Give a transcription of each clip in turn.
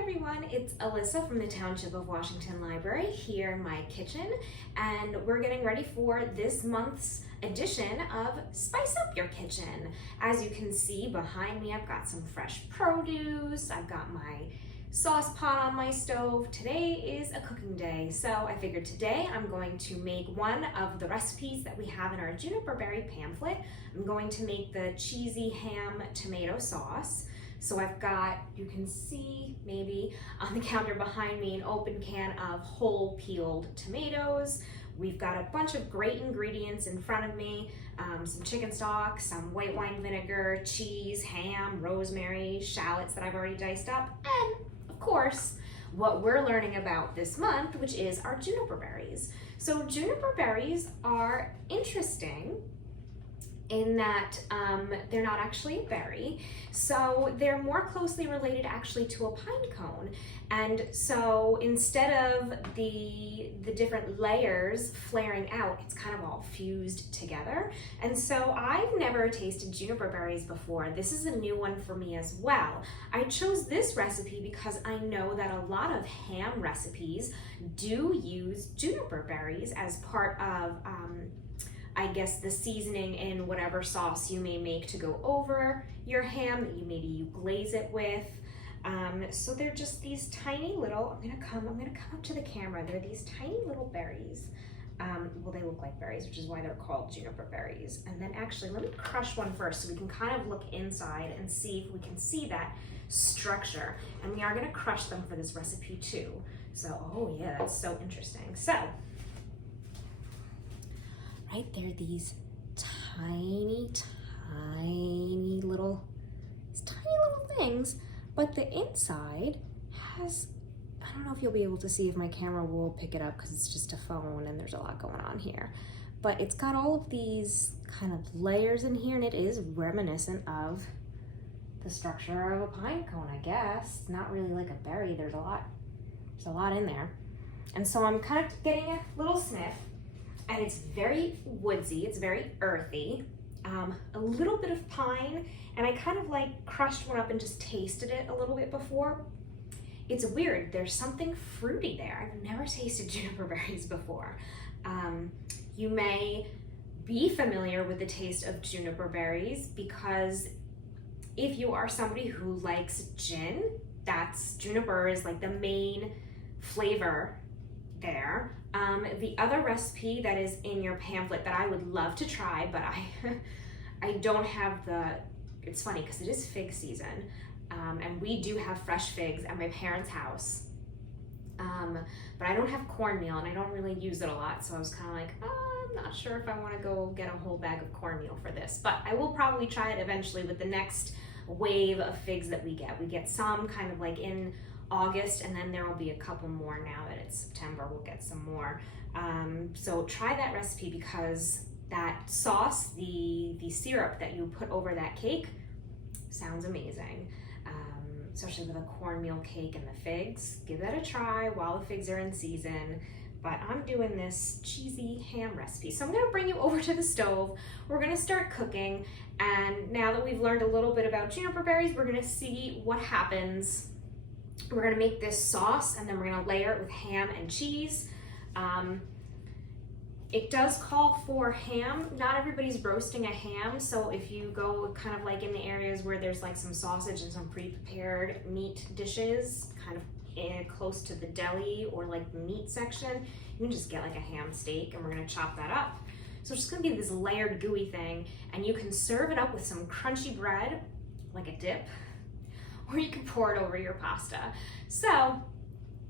everyone, it's Alyssa from the Township of Washington Library here in my kitchen, and we're getting ready for this month's edition of Spice Up Your Kitchen. As you can see behind me, I've got some fresh produce, I've got my sauce pot on my stove. Today is a cooking day, so I figured today I'm going to make one of the recipes that we have in our Juniper Berry pamphlet. I'm going to make the cheesy ham tomato sauce. So I've got, you can see maybe on the counter behind me, an open can of whole peeled tomatoes. We've got a bunch of great ingredients in front of me, some chicken stock, some white wine vinegar, cheese, ham, rosemary, shallots that I've already diced up, and of course, what we're learning about this month, which is our juniper berries. So juniper berries are interesting in that they're not actually a berry. So they're more closely related actually to a pine cone. And so instead of the different layers flaring out, it's kind of all fused together. And so I've never tasted juniper berries before. This is a new one for me as well. I chose this recipe because I know that a lot of ham recipes do use juniper berries as part of I guess the seasoning in whatever sauce you may make to go over your ham that maybe you glaze it with. So they're just these tiny little, I'm gonna come up to the camera. They're these tiny little berries. Well, they look like berries, which is why they're called juniper berries. And then actually, let me crush one first so we can kind of look inside and see if we can see that structure. And we are gonna crush them for this recipe too. So, oh yeah, that's so interesting. So, right there, these tiny little things, but the inside has, I don't know if you'll be able to see if my camera will pick it up because it's just a phone and there's a lot going on here, but it's got all of these kind of layers in here, and it is reminiscent of the structure of a pine cone, I guess. Not really like a berry, there's a lot in there. And so I'm kind of getting a little sniff. And it's very woodsy, it's very earthy, a little bit of pine, and I kind of like crushed one up and just tasted it a little bit before. It's weird, there's something fruity there. I've never tasted juniper berries before. You may be familiar with the taste of juniper berries because if you are somebody who likes gin, juniper is like the main flavor there. The other recipe that is in your pamphlet that I would love to try, but I don't have it's funny because it is fig season, and we do have fresh figs at my parents' house, but I don't have cornmeal and I don't really use it a lot, so I was kind of like, I'm not sure if I want to go get a whole bag of cornmeal for this, but I will probably try it eventually with the next wave of figs that we get. We get some kind of like in August, and then there will be a couple more now that it's September. We'll get some more. So try that recipe because that sauce, the syrup that you put over that cake, sounds amazing. Especially with a cornmeal cake and the figs. Give that a try while the figs are in season. But I'm doing this cheesy ham recipe. So I'm gonna bring you over to the stove. We're gonna start cooking. And now that we've learned a little bit about juniper berries, we're gonna see what happens. We're gonna make this sauce and then we're gonna layer it with ham and cheese. It does call for ham. Not everybody's roasting a ham, so if you go kind of like in the areas where there's like some sausage and some pre-prepared meat dishes, kind of close to the deli or like the meat section, you can just get like a ham steak and we're gonna chop that up. So it's just gonna be this layered gooey thing, and you can serve it up with some crunchy bread, like a dip, or you can pour it over your pasta. So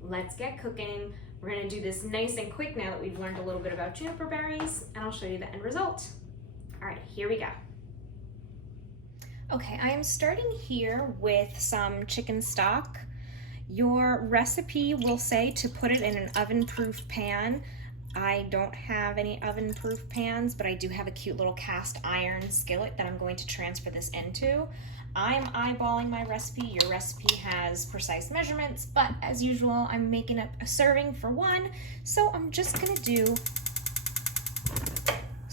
let's get cooking. We're gonna do this nice and quick now that we've learned a little bit about juniper berries, and I'll show you the end result. All right, here we go. Okay, I am starting here with some chicken stock. Your recipe will say to put it in an oven-proof pan. I don't have any oven-proof pans, but I do have a cute little cast iron skillet that I'm going to transfer this into. I'm eyeballing my recipe. Your recipe has precise measurements, but as usual, I'm making a serving for one, so I'm just gonna do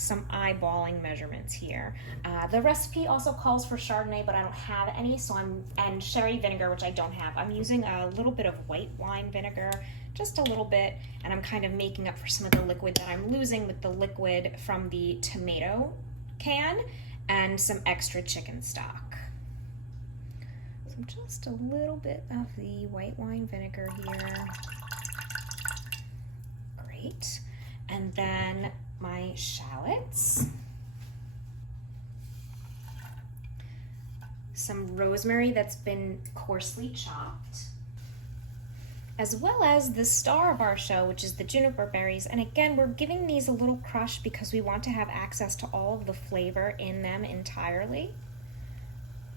some eyeballing measurements here. The recipe also calls for Chardonnay, but I don't have any, and sherry vinegar, which I don't have. I'm using a little bit of white wine vinegar, just a little bit, and I'm kind of making up for some of the liquid that I'm losing with the liquid from the tomato can and some extra chicken stock. So just a little bit of the white wine vinegar here. Great. And then my shallots, some rosemary that's been coarsely chopped, as well as the star of our show, which is the juniper berries. And again, we're giving these a little crush because we want to have access to all of the flavor in them entirely.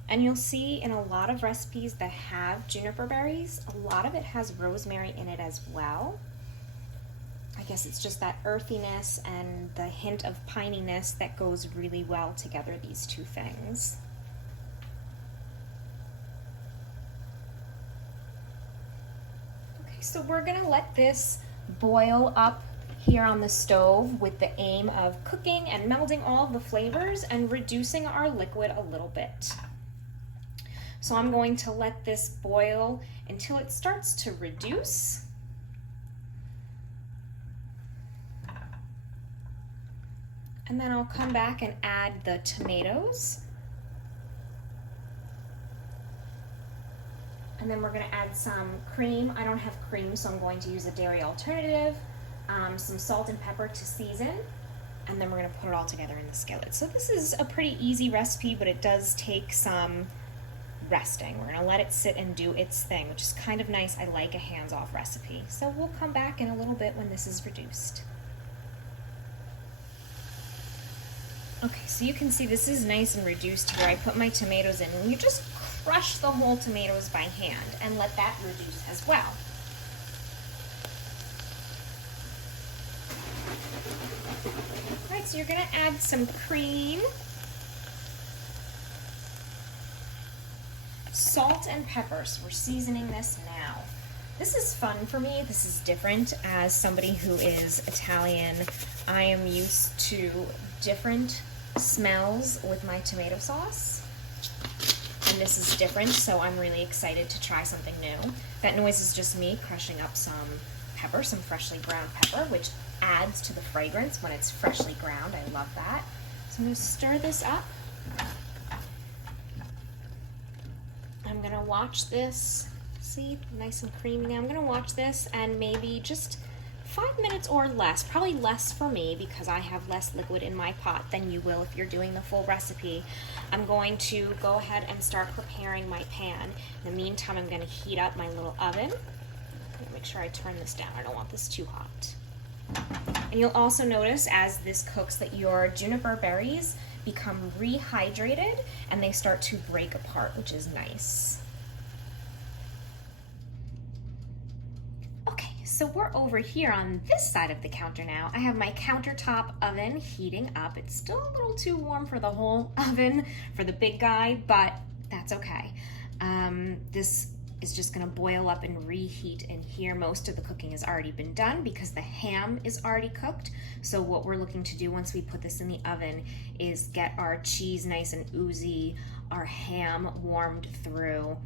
And you'll see in a lot of recipes that have juniper berries, a lot of it has rosemary in it as well. I guess it's just that earthiness and the hint of pininess that goes really well together, these two things. Okay, so we're gonna let this boil up here on the stove with the aim of cooking and melding all of the flavors and reducing our liquid a little bit. So I'm going to let this boil until it starts to reduce. And then I'll come back and add the tomatoes. And then we're gonna add some cream. I don't have cream, so I'm going to use a dairy alternative, some salt and pepper to season, and then we're gonna put it all together in the skillet. So this is a pretty easy recipe, but it does take some resting. We're gonna let it sit and do its thing, which is kind of nice. I like a hands-off recipe. So we'll come back in a little bit when this is reduced. Okay, so you can see this is nice and reduced here. I put my tomatoes in, and you just crush the whole tomatoes by hand and let that reduce as well. All right, so you're gonna add some cream, salt and pepper. So we're seasoning this now. This is fun for me. This is different. As somebody who is Italian, I am used to different smells with my tomato sauce, and this is different, so I'm really excited to try something new. That noise is just me crushing up some pepper, some freshly ground pepper, which adds to the fragrance when it's freshly ground. I love that. So I'm going to stir this up. I'm going to watch this. See, nice and creamy now. I'm going to watch this and maybe just 5 minutes or less, probably less for me because I have less liquid in my pot than you will if you're doing the full recipe. I'm going to go ahead and start preparing my pan. In the meantime, I'm going to heat up my little oven. Make sure I turn this down. I don't want this too hot. And you'll also notice as this cooks that your juniper berries become rehydrated and they start to break apart, which is nice. So we're over here on this side of the counter now. I have my countertop oven heating up. It's still a little too warm for the whole oven, for the big guy, but that's okay. This is just gonna boil up and reheat in here. Most of the cooking has already been done because the ham is already cooked. So what we're looking to do once we put this in the oven is get our cheese nice and oozy, our ham warmed through,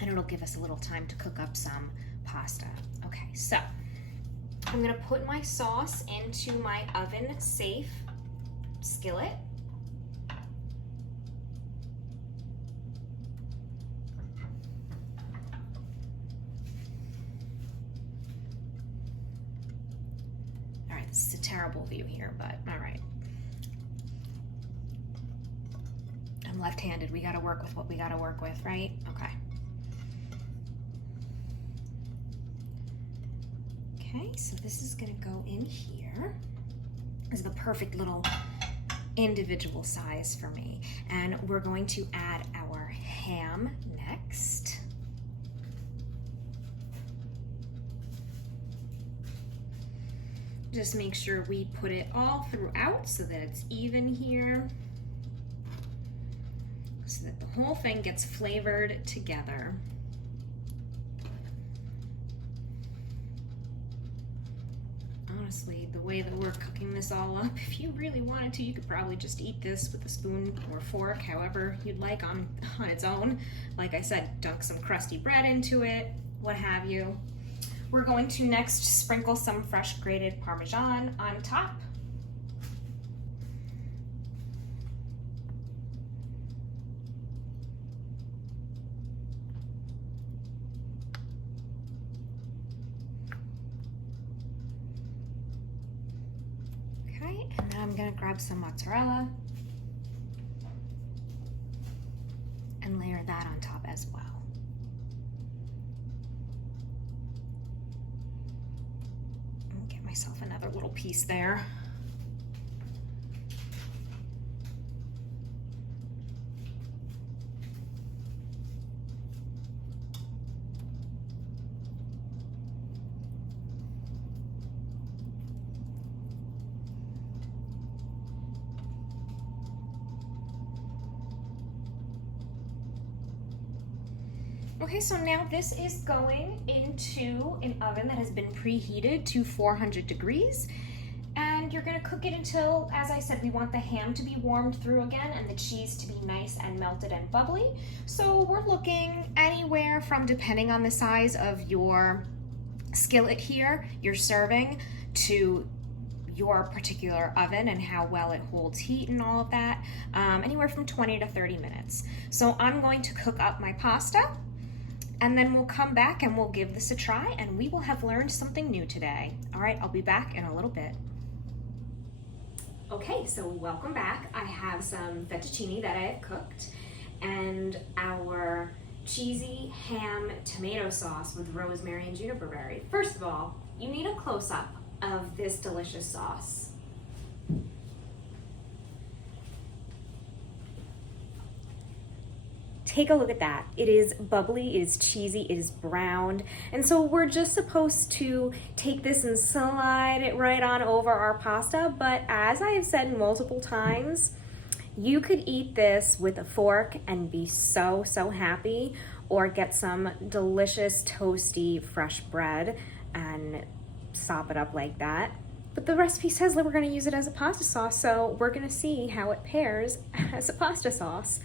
and it'll give us a little time to cook up some pasta. Okay, so I'm gonna put my sauce into my oven safe skillet. All right, this is a terrible view here, but all right. I'm left-handed, we gotta work with what we gotta work with, right? Okay. Okay, so this is gonna go in here. This is the perfect little individual size for me. And we're going to add our ham next. Just make sure we put it all throughout so that it's even here, so that the whole thing gets flavored together. I want to honestly, the way that we're cooking this all up, if you really wanted to, you could probably just eat this with a spoon or fork, however you'd like on its own. Like I said, dunk some crusty bread into it, what have you. We're going to next sprinkle some fresh grated Parmesan on top. And then I'm gonna grab some mozzarella and layer that on top as well. And get myself another little piece there. Okay, so now this is going into an oven that has been preheated to 400 degrees. And you're gonna cook it until, as I said, we want the ham to be warmed through again and the cheese to be nice and melted and bubbly. So we're looking anywhere from, depending on the size of your skillet here, you're serving, to your particular oven and how well it holds heat and all of that, anywhere from 20 to 30 minutes. So I'm going to cook up my pasta, and then we'll come back and we'll give this a try, and we will have learned something new today. All right, I'll be back in a little bit. Okay, so welcome back. I have some fettuccine that I have cooked and our cheesy ham tomato sauce with rosemary and juniper berry. First of all, you need a close-up of this delicious sauce. Take a look at that. It is bubbly, it is cheesy, it is browned. And so we're just supposed to take this and slide it right on over our pasta. But as I have said multiple times, you could eat this with a fork and be so, so happy, or get some delicious toasty fresh bread and sop it up like that. But the recipe says that we're gonna use it as a pasta sauce, so we're gonna see how it pairs as a pasta sauce.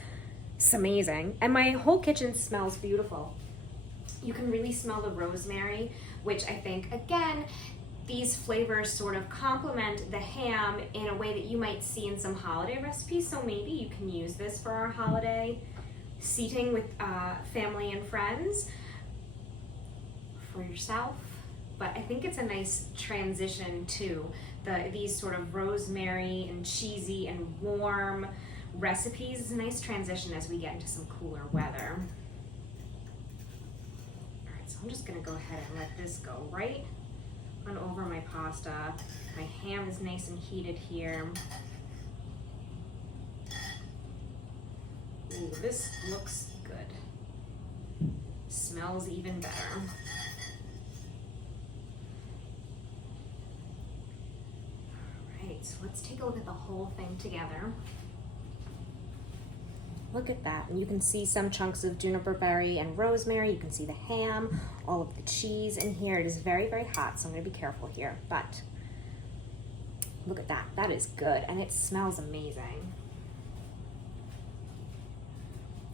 It's amazing. And my whole kitchen smells beautiful. You can really smell the rosemary, which I think, again, these flavors sort of complement the ham in a way that you might see in some holiday recipes. So maybe you can use this for our holiday seating with family and friends, for yourself. But I think it's a nice transition to these sort of rosemary and cheesy and warm recipes. Is a nice transition as we get into some cooler weather. All right, so I'm just gonna go ahead and let this go right on over my pasta. My ham is nice and heated here. Ooh, this looks good. Smells even better. All right, so let's take a look at the whole thing together. Look at that, and you can see some chunks of juniper berry and rosemary. You can see the ham, all of the cheese in here. It is very, very hot, so I'm gonna be careful here, but look at that, that is good, and it smells amazing.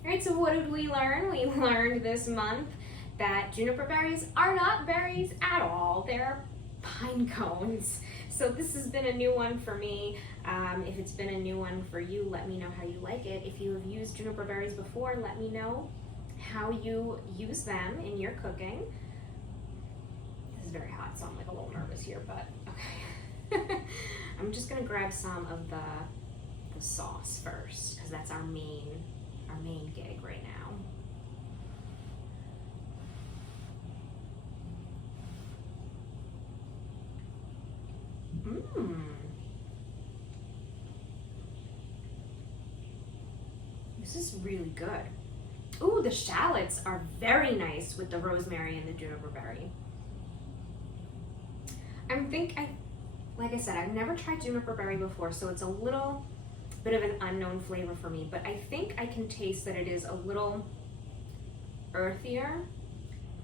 All right, so what did we learn? We learned this month that juniper berries are not berries at all. They're pine cones. So this has been a new one for me. If it's been a new one for you, let me know how you like it. If you have used juniper berries before, let me know how you use them in your cooking. This is very hot, so I'm like a little nervous here, but okay. I'm just gonna grab some of the sauce first, because that's our main gig right now. This is really good. Ooh, the shallots are very nice with the rosemary and the juniper berry. Like I said, I've never tried juniper berry before, so it's a little bit of an unknown flavor for me, but I think I can taste that it is a little earthier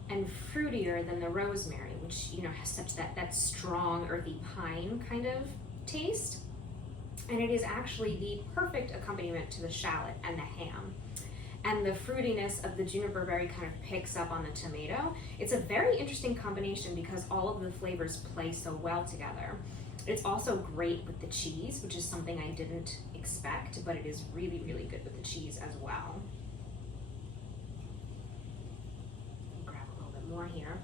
and fruitier than the rosemary, which, you know, has such that strong earthy pine kind of taste. And it is actually the perfect accompaniment to the shallot and the ham. And the fruitiness of the juniper berry kind of picks up on the tomato. It's a very interesting combination because all of the flavors play so well together. It's also great with the cheese, which is something I didn't expect, but it is really, really good with the cheese as well. I'll grab a little bit more here.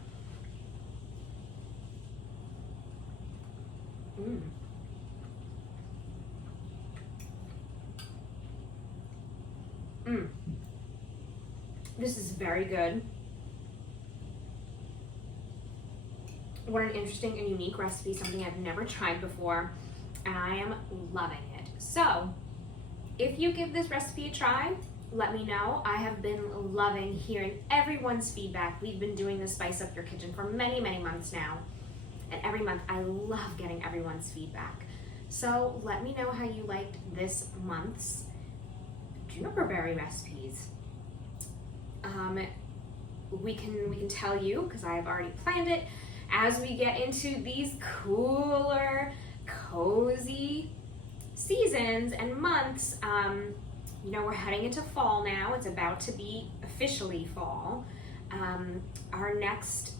This is very good. What an interesting and unique recipe, something I've never tried before, and I am loving it. So, if you give this recipe a try, let me know. I have been loving hearing everyone's feedback. We've been doing the Spice Up Your Kitchen for many, many months now, and every month I love getting everyone's feedback. So let me know how you liked this month's juniper berry recipes. We can tell you, because I have already planned it, as we get into these cooler, cozy seasons and months. You know, we're heading into fall now. It's about to be officially fall. Our next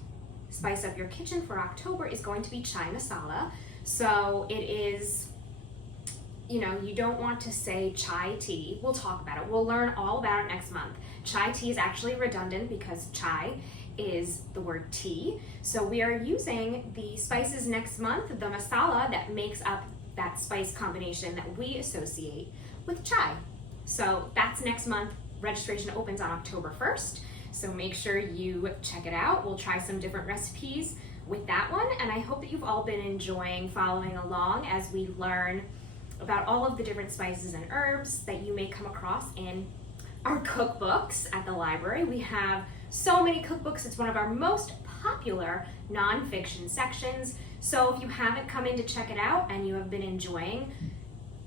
Spice Up Your Kitchen for October is going to be Chai Masala. So it is, you know, you don't want to say chai tea. We'll talk about it. We'll learn all about it next month. Chai tea is actually redundant because chai is the word tea. So we are using the spices next month, the masala that makes up that spice combination that we associate with chai. So that's next month. Registration opens on October 1st. So make sure you check it out. We'll try some different recipes with that one. And I hope that you've all been enjoying following along as we learn about all of the different spices and herbs that you may come across in our cookbooks at the library. We have so many cookbooks. It's one of our most popular nonfiction sections. So if you haven't come in to check it out and you have been enjoying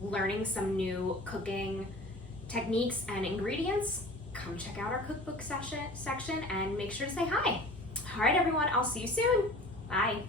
learning some new cooking techniques and ingredients, come check out our cookbook section and make sure to say hi. All right, everyone, I'll see you soon. Bye.